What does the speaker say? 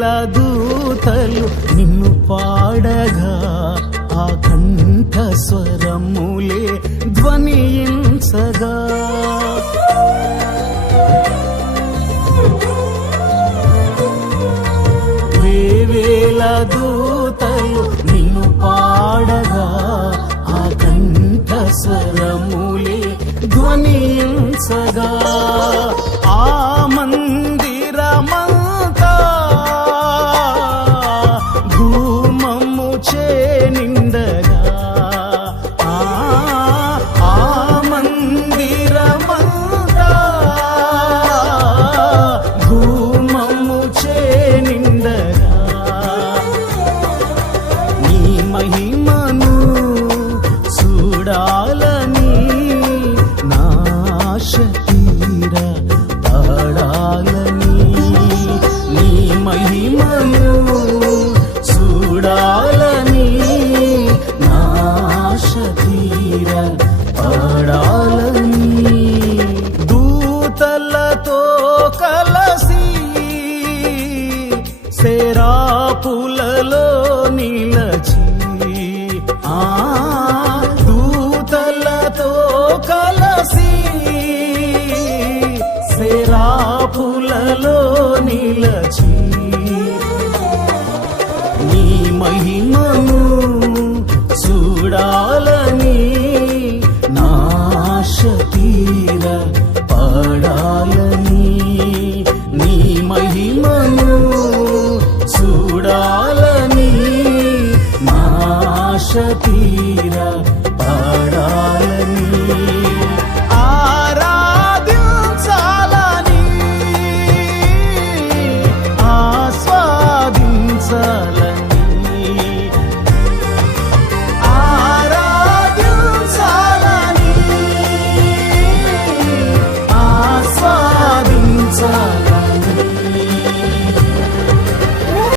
వేవేల దూతలు నిన్ను పాడగా ఆ కంఠ స్వరములే ధ్వనించగా వేవేల దూతలు నిన్ను పాడగా ఆ కంఠ స్వరములే ధ్వనించగా ఆ మందిరమంతా ధూమము చే నిండగా ఆ మందిరమంతా ధూమము చే నిండగా నీ మహిమను చూడాలని నాశ తీర పాడాలని నీ మహిమను చూడాలని నాశ తీర పాడాలని దూతలతో కలసి సెరాపులలో నిలచి దూతలతో కలసి సెరాపులలో నిలచి